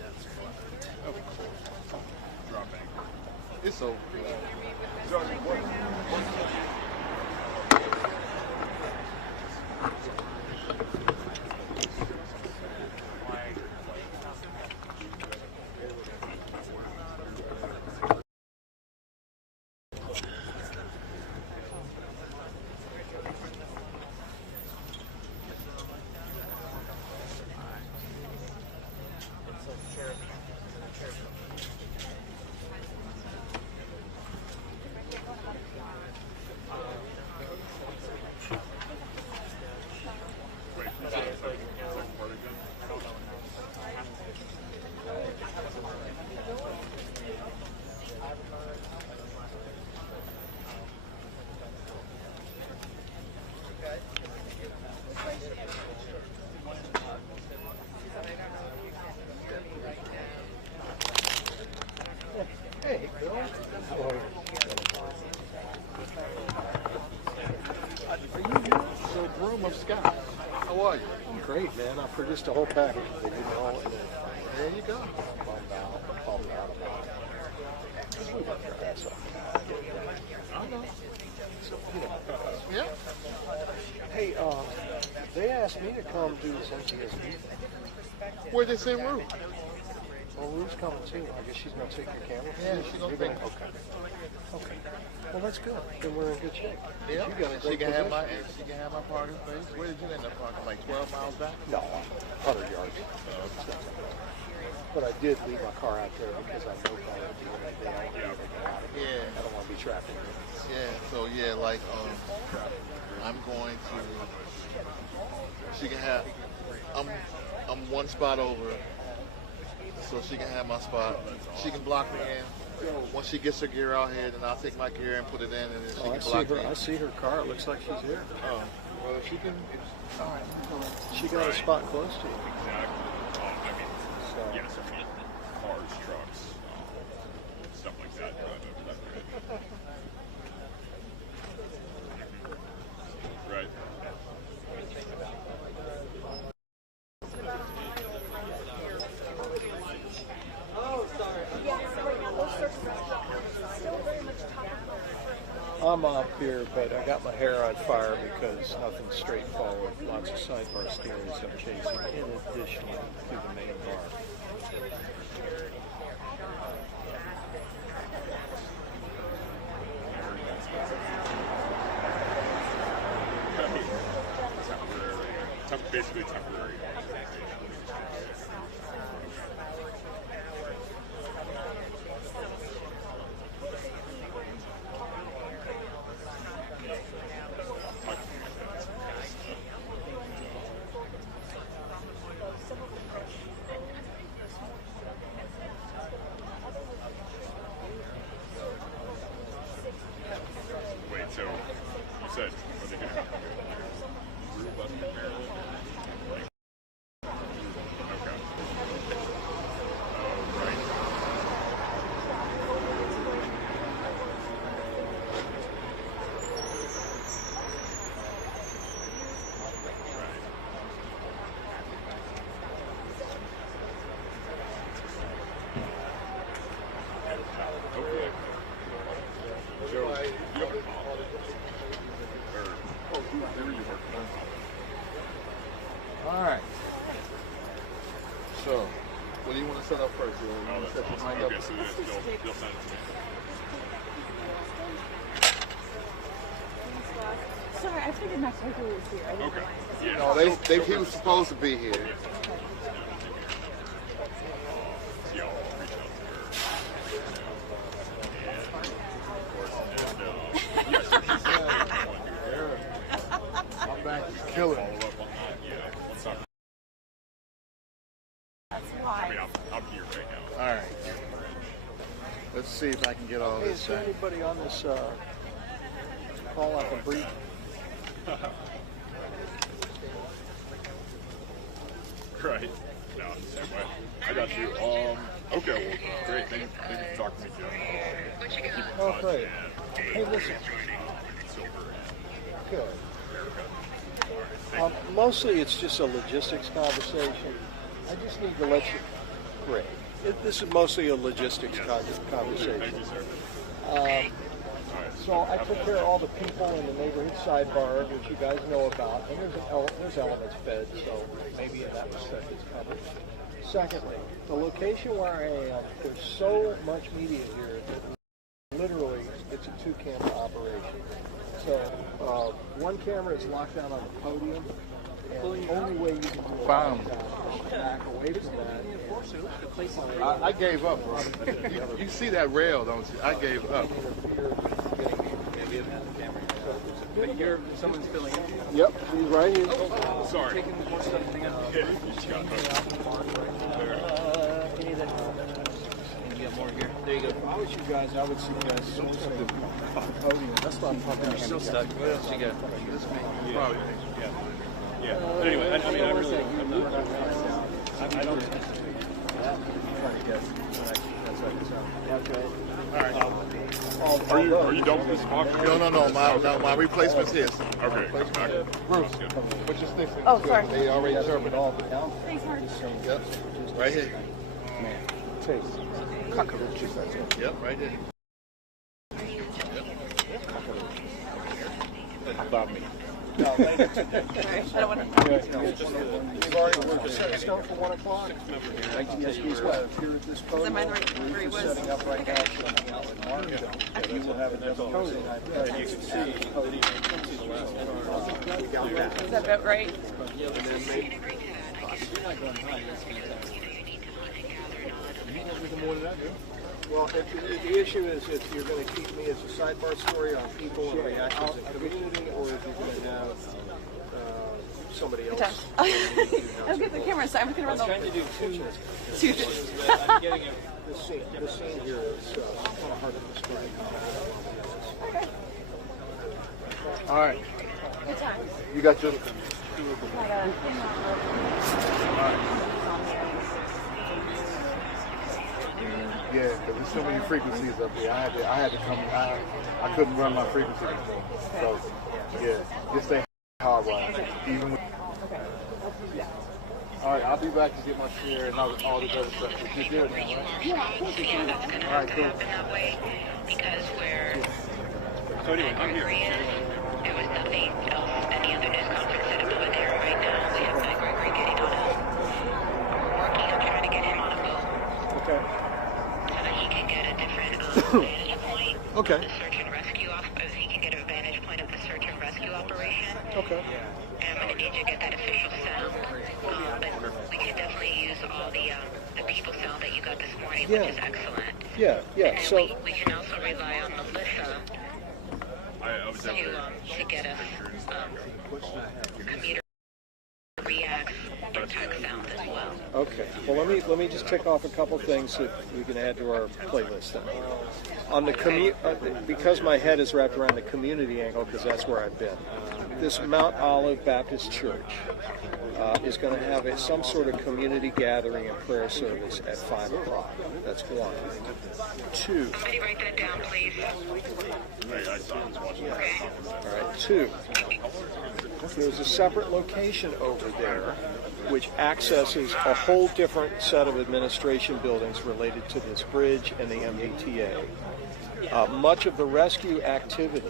Of course. Dropping. It's over. Johnny, Hey, Bill. are you here? So, groom of Scott. How are you? I'm great, man. I produced a whole package for you, know, and There you go. bummed out about it. Because we worked our ass off. I know. So, you know. Yeah. Hey, they asked me to come do this NTSB. Where'd they send Ruth? Well, Ruth's coming too. I guess she's going to take your camera. Yeah, she's gonna You're take it. Okay. Okay. Well, that's good. Then we're in good shape. Yeah. You got a She great can have my position. she can have my parking space. Where did you end up parking? Like 12 miles back? No, 100 yards. But I did leave my car out there because I know by the end of the day I don't want to get out of here. Yeah. I don't want to be trapped in here. Yeah. So yeah, like I'm going to. She can have. I'm one spot over, so she can have my spot. She can block me in. Once she gets her gear out here, then I'll take my gear and put it in, and then she Oh, can block me in. I see her car. It looks like she's here. Oh, well, if she can. All right. She got a spot close to you. Exactly. I mean, So, yes, I mean, cars, trucks, stuff like that. Right. I'm up here, but I got my hair on fire because nothing's straightforward. Lots of sidebar stories I'm chasing in addition to the main bar. Basically temporary. Wait, so you said, are they going to group up in Maryland? All right. So, what do you want to set up first? You want to set your mind up? Okay, so they'll send it to me. Sorry, I figured my cycle was here. I didn't Okay. realize. Yeah. No, he was supposed to be here. Yeah, I'll reach out to her. And, of course, yes, so she said, My back is killing me. follow up on that. Yeah, let's talk. That's I why. mean, I'm here right now. All right. Let's see if I can get all Hey, this is there done. anybody on this call I can brief? Right. No, same way. I got you. Okay, well, great. Thank you for talking to me, Jim. Keep in Oh, touch, great. and Hey, listen. silver. Good. Mostly it's just a logistics conversation. I just need to let you great. This is mostly a logistics conversation. Thank you, sir. So I took care of all the people in the neighborhood sidebar, which you guys know about, and there's elements fed, so maybe in that respect it's covered. Secondly, the location where I am, there's so much media here that literally it's a 2-camera operation. So one camera is locked down on the podium, and the only way you can do a lockdown is back away from that. I gave up, bro. You see that rail, don't you? I gave up. But someone's filling in. Yep, he's right here. Sorry. Taking one step to the other. Yeah, you just got hooked. You got more here. There you go. If I was you guys, I would suggest some sort of podium. That's what I'm talking about. Still stuck. What else you got? Probably. Yeah. But anyway, I mean, I really, I'm not. I don't. I'm trying to guess. That's what it's okay. All right. Are you done with this talk? No. My replacement's here. Okay. Exactly. Bruce, what's your stick? Oh, sorry. They already determined. Thanks, Mark. Yep. Right here. Taste. Cockroaches, that's it. Yep, right here. About me. I don't want to. We've already set a stone for 1 o'clock. Yes, he's got here at this podium. Am I the right where he was? Setting up right now, showing out the market. You will have another podium. And you can see the podium. Is that about right? Well, the issue is if you're going to keep me as a sidebar story on people and reactions in the community, or if you're going to have somebody else. I'm getting the camera, so I'm going to run the. Trying to do two. I'm getting it. The scene here is kind of hard to describe. Okay. All right. Good time. You got your. Yeah, because there's so many frequencies up there. I had to come. I couldn't run my frequency before. So, yeah, just stay hardwired. Even with. All right, I'll be back to get my share and all this other stuff. You're good now, right? Yeah. All right, cool. So anyway, I'm here. There was nothing else, any other news conference set up over there right now. We have Mike Gregory getting on us. We're working on trying to get him on a boat Okay. so that he can get a different vantage point. Okay. The search and rescue he can get a vantage point of the search and rescue operation. Okay. And I'm going to need you to get that official sound. But we can definitely use all the people sound that you got this morning, Yeah. which is excellent. Yeah. And So. we can also rely on Melissa I was to get us commuter reacts and text sound as well. Okay. Well, let me just tick off a couple things that we can add to our playlist. Then. On the because my head is wrapped around the community angle, because that's where I've been. This Mount Olive Baptist Church is going to have some sort of community gathering and prayer service at 5 o'clock. That's one. 2. Somebody write that down, please. I saw I was watching that. All right. 2. There's a separate location over there which accesses a whole different set of administration buildings related to this bridge and the MDTA. Much of the rescue activity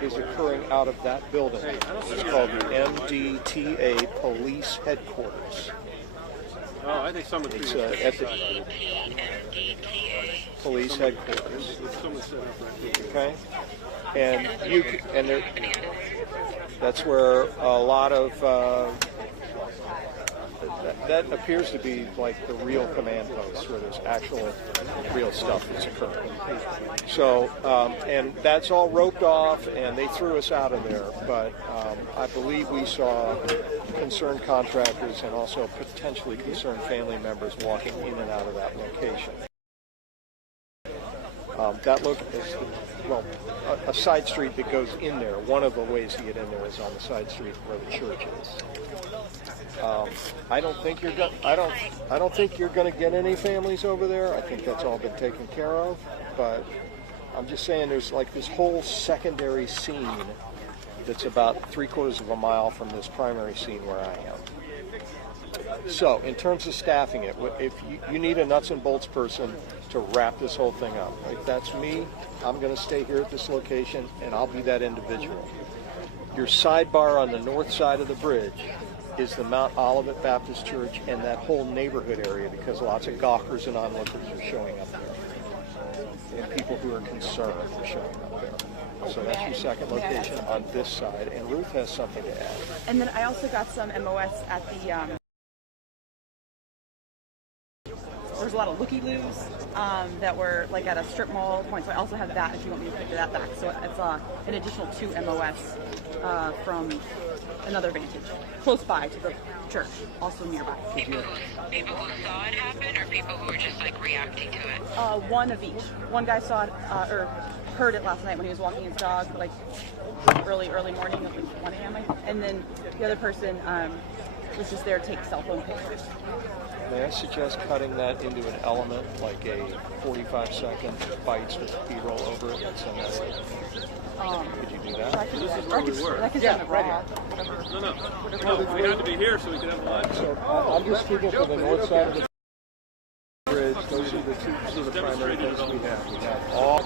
is occurring out of that building. It's called the MDTA Police Headquarters. Oh, I think someone It's at the Police Headquarters. Okay, and that's where a lot of that appears to be like the real command post where there's actual real stuff that's occurring. So, and that's all roped off, and they threw us out of there. But I believe we saw concerned contractors and also potentially concerned family members walking in and out of that location. That is, well, a side street that goes in there. One of the ways to get in there is on the side street where the church is. I don't think you're going to get any families over there. I think that's all been taken care of. But I'm just saying, there's like this whole secondary scene that's about 3/4 of a mile from this primary scene where I am. So, in terms of staffing it, if you need a nuts and bolts person to wrap this whole thing up. If that's me, I'm going to stay here at this location, and I'll be that individual. Your sidebar on the north side of the bridge is the Mount Olivet Baptist Church and that whole neighborhood area, because lots of gawkers and onlookers are showing up there, and people who are concerned are showing up there. So that's your second location on this side, and Ruth has something to add. And then I also got some MOS at the, there's a lot of looky-loos that were like at a strip mall point, so I also have that if you want me to picture that back. So it's an additional 2 MOS from another Vantage, close by to the church, also nearby. People who saw it happen, or people who were just like reacting to it? One of each. One guy saw it, or heard it last night when he was walking his dog, like early morning, like 1 a.m. And then the other person was just there to take cell phone pictures. May I suggest cutting that into an element, like a 45-second bites with B-roll over it and send that in? Could you do that? This is where we were. I can Yeah, send it right raw. No, we had to be here so we could have lunch. So I'm just speaking for the north side of the bridge. Those are the primary things we have. We have all,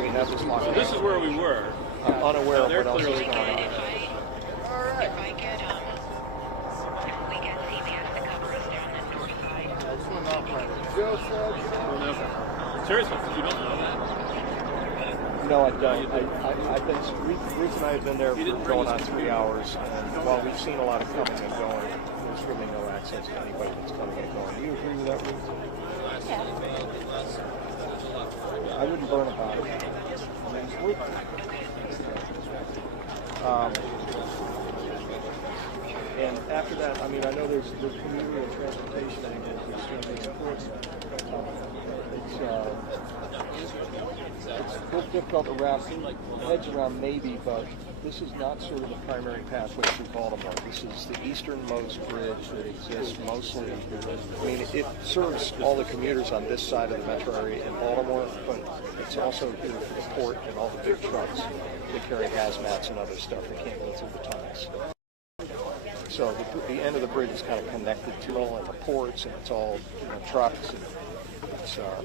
we have this lockdown. This is where we were. I'm unaware of They're what else is clearly going on. If I get, if we get CBS to cover us down the north side. We'll never. Seriously, you don't know that? No, I don't. I've been, Ruth and I have been there for going on 3 hours, and while we've seen a lot of coming and going, there's really no access to anybody that's coming and going. Do you agree with that, Ruth? Yeah. I wouldn't burn about it. And after that, I mean, I know there's community and transportation angles that's going to be important. It's a bit difficult to wrap heads around maybe, but this is not sort of the primary pathway through Baltimore. This is the easternmost bridge that exists mostly. I mean, it serves all the commuters on this side of the metro area in Baltimore, but it's also here for the port and all the big trucks that carry hazmats and other stuff that can't go through the tunnels. So the end of the bridge is kind of connected to all the ports, and it's all trucks. And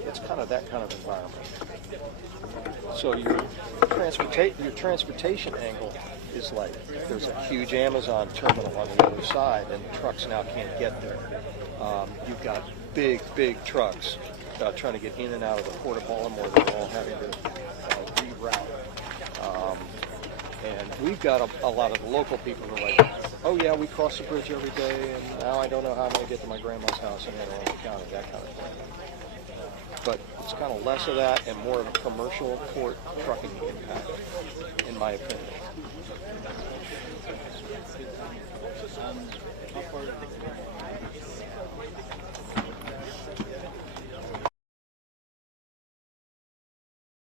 it's kind of that kind of environment. So your transportation angle is like there's a huge Amazon terminal on the other side, and trucks now can't get there. You've got big trucks trying to get in and out of the port of Baltimore. They're all having to reroute. And we've got a lot of the local people who are like, oh yeah, we cross the bridge every day, and now I don't know how I'm going to get to my grandma's house in unaccounted, that kind of thing. But it's kind of less of that and more of a commercial port trucking impact, in my opinion.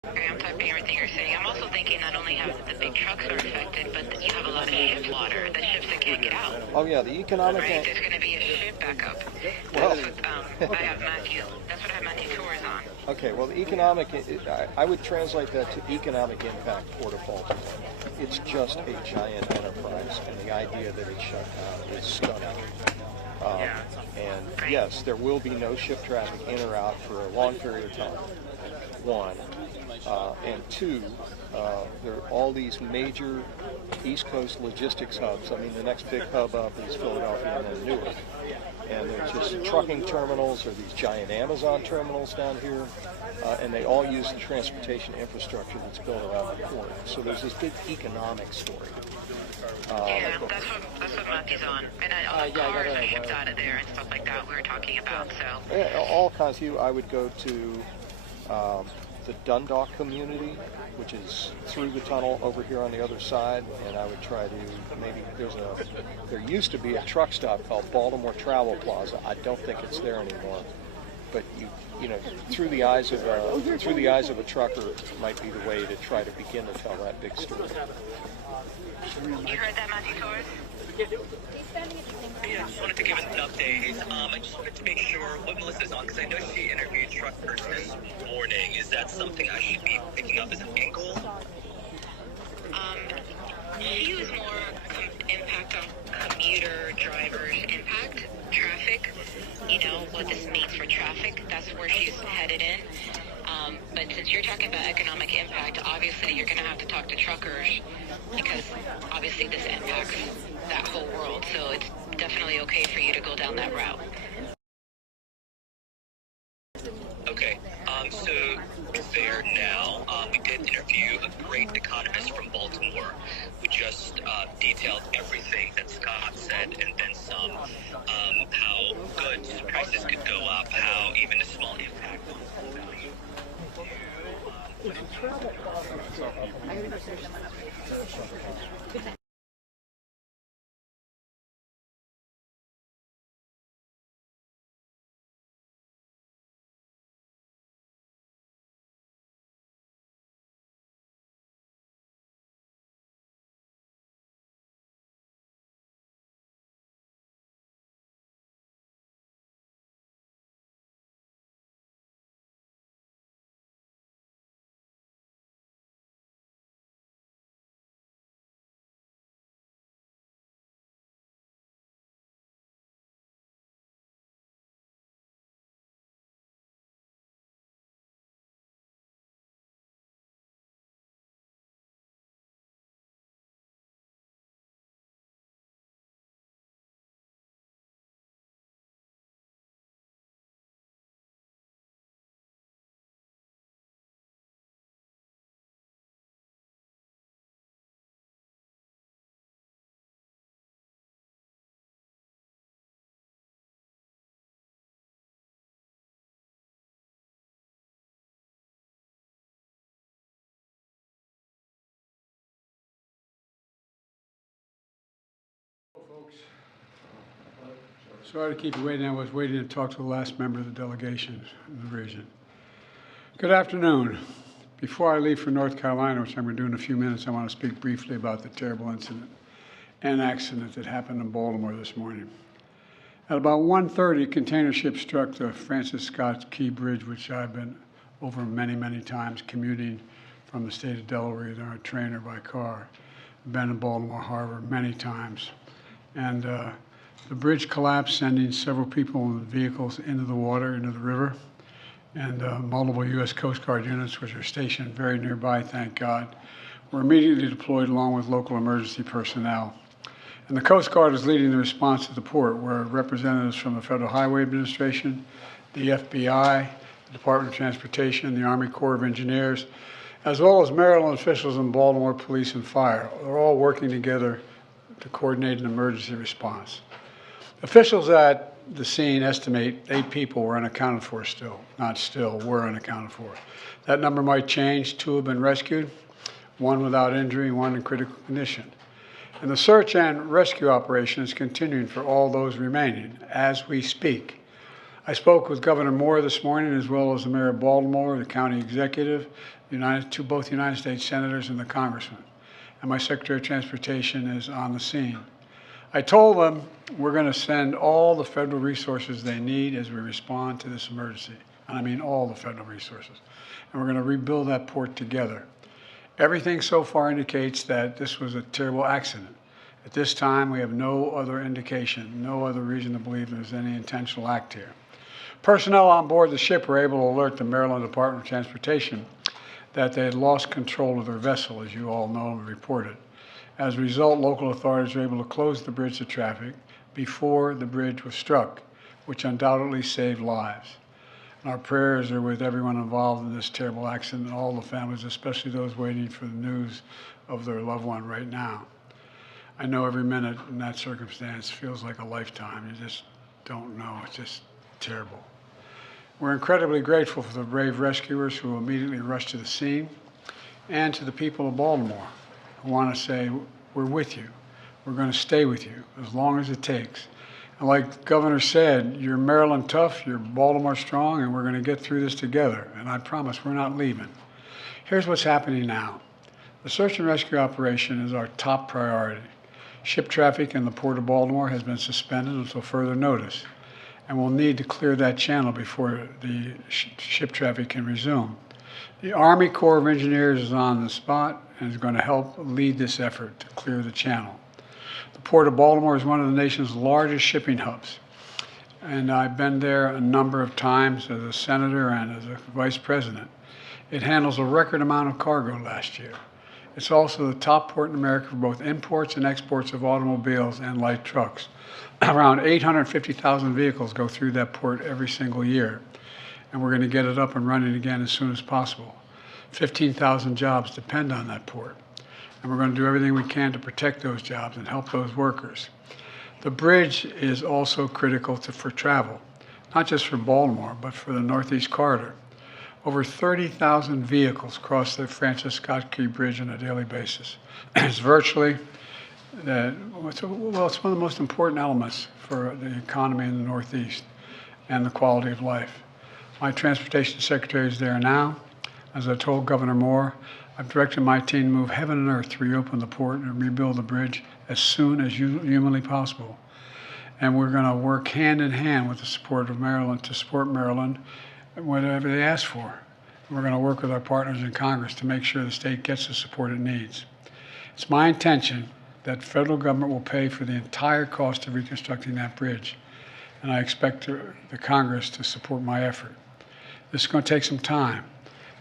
I'm typing everything you're saying. I'm also thinking not only have the big trucks are affected, but you have a lot of ship water, the ships that can't get out. Oh yeah, the economic... Right, there's going to be a ship backup. Well, That's what I have Matthew Tours on. Okay, well, the economic, I would translate that to economic impact Port of Baltimore. It's just a giant enterprise, and the idea that it's shut down is stunning. And yes, there will be no ship traffic in or out for a long period of time, one. And two, there are all these major East Coast logistics hubs. I mean, the next big hub up is Philadelphia and then Newark. And there's just trucking terminals or these giant Amazon terminals down here. And they all use the transportation infrastructure that's built around the port. So there's this big economic story. Yeah, that's what Matthew's on. And all the cars are shipped out of there and stuff like that we were talking about. So Yeah, all kinds of you. I would go to the Dundalk community, which is through the tunnel over here on the other side, and I would try to there used to be a truck stop called Baltimore Travel Plaza. I don't think it's there anymore, but you know through the eyes of a trucker might be the way to try to begin to tell that big story. you heard that, Matthew Tours? Yeah, I just wanted to give an update. I just wanted to make sure what Melissa's on, because I know she interviewed truck person this morning. Is that something I should be picking up as an angle? He was more impact on commuter drivers, impact traffic. You know what this means for traffic. That's where she's headed in. But since you're talking about economic impact, obviously you're going to have to talk to truckers because obviously this impacts that whole world. So it's definitely okay for you to go down that route. Okay. So there now, we did interview a great economist from Baltimore who just detailed everything that Scott said and then some, how goods prices could go up, how even a small impact on value. Folks, sorry to keep you waiting. I was waiting to talk to the last member of the delegation in the region. Good afternoon. Before I leave for North Carolina, which I'm going to do in a few minutes, I want to speak briefly about the terrible incident and accident that happened in Baltimore this morning. At about 1:30, a container ship struck the Francis Scott Key Bridge, which I've been over many, many times commuting from the state of Delaware, either on a train or by car. I've been in Baltimore Harbor many times. And the bridge collapsed, sending several people in vehicles into the water, into the river. And multiple U.S. Coast Guard units, which are stationed very nearby, thank God, were immediately deployed along with local emergency personnel. And the Coast Guard is leading the response to the port, where representatives from the Federal Highway Administration, the FBI, the Department of Transportation, the Army Corps of Engineers, as well as Maryland officials and Baltimore Police and Fire, are all working together to coordinate an emergency response. Officials at the scene estimate 8 people were unaccounted for were unaccounted for. That number might change. 2 have been rescued, 1 without injury, 1 in critical condition. And the search and rescue operation is continuing for all those remaining as we speak. I spoke with Governor Moore this morning, as well as the Mayor of Baltimore, the county executive, both United States senators and the congressman. And my Secretary of Transportation is on the scene. I told them we're going to send all the federal resources they need as we respond to this emergency. And I mean all the federal resources. And we're going to rebuild that port together. Everything so far indicates that this was a terrible accident. At this time, we have no other indication, no other reason to believe there's any intentional act here. Personnel on board the ship were able to alert the Maryland Department of Transportation that they had lost control of their vessel, as you all know and reported. As a result, local authorities were able to close the bridge to traffic before the bridge was struck, which undoubtedly saved lives. And our prayers are with everyone involved in this terrible accident and all the families, especially those waiting for the news of their loved one right now. I know every minute in that circumstance feels like a lifetime. You just don't know. It's just terrible. We're incredibly grateful for the brave rescuers who immediately rushed to the scene, and to the people of Baltimore who want to say, we're with you. We're going to stay with you as long as it takes. And like the governor said, you're Maryland tough, you're Baltimore strong, and we're going to get through this together. And I promise we're not leaving. Here's what's happening now. The search and rescue operation is our top priority. Ship traffic in the Port of Baltimore has been suspended until further notice, and we'll need to clear that channel before the ship traffic can resume. The Army Corps of Engineers is on the spot and is going to help lead this effort to clear the channel. The Port of Baltimore is one of the nation's largest shipping hubs, and I've been there a number of times as a senator and as a vice president. It handles a record amount of cargo last year. It's also the top port in America for both imports and exports of automobiles and light trucks. Around 850,000 vehicles go through that port every single year, and we're going to get it up and running again as soon as possible. 15,000 jobs depend on that port, and we're going to do everything we can to protect those jobs and help those workers. The bridge is also critical for travel, not just for Baltimore, but for the Northeast Corridor. Over 30,000 vehicles cross the Francis Scott Key Bridge on a daily basis. It's virtually, it's one of the most important elements for the economy in the Northeast and the quality of life. My Transportation Secretary is there now. As I told Governor Moore, I've directed my team to move heaven and earth to reopen the port and rebuild the bridge as soon as humanly possible. And we're going to work hand in hand with the support of Maryland to support Maryland whatever they ask for. We're going to work with our partners in Congress to make sure the state gets the support it needs. It's my intention that the federal government will pay for the entire cost of reconstructing that bridge, and I expect the Congress to support my effort. This is going to take some time.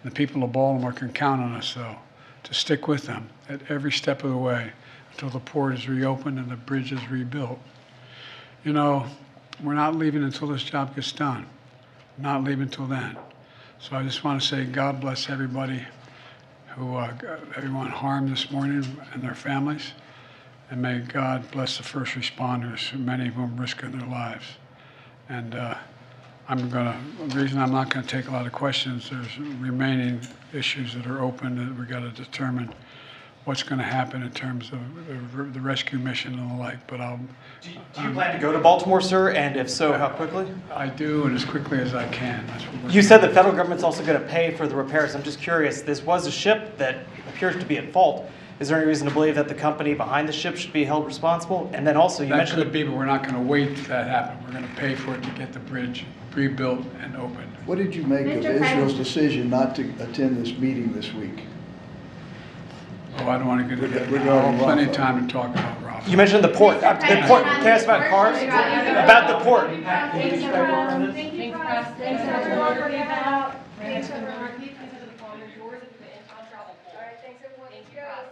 The people of Baltimore can count on us, though, to stick with them at every step of the way until the port is reopened and the bridge is rebuilt. You know, we're not leaving until this job gets done. Not leaving until then. So I just want to say God bless everybody everyone harmed this morning and their families. And may God bless the first responders, many of whom risking their lives. And the reason I'm not going to take a lot of questions, there's remaining issues that are open that we got to determine what's going to happen in terms of the rescue mission and the like. But Do you plan to go to Baltimore, sir? And if so, how quickly? I do, and as quickly as I can. You said the federal government's also going to pay for the repairs. I'm just curious, this was a ship that appears to be at fault. Is there any reason to believe that the company behind the ship should be held responsible? And then also, you mentioned that could be, but we're not going to wait for that to happen. We're going to pay for it to get the bridge rebuilt and opened. What did you make of Israel's decision not to attend this meeting this week? Oh, I don't want to get into that. We've got plenty of time to talk about Rafah. You mentioned the port. Can I ask about cars? About the port. Thank you, Ross. Thank you, Ross. Thanks everyone for being out. Thanks everyone. All right, thanks everyone. Thank you, Ross.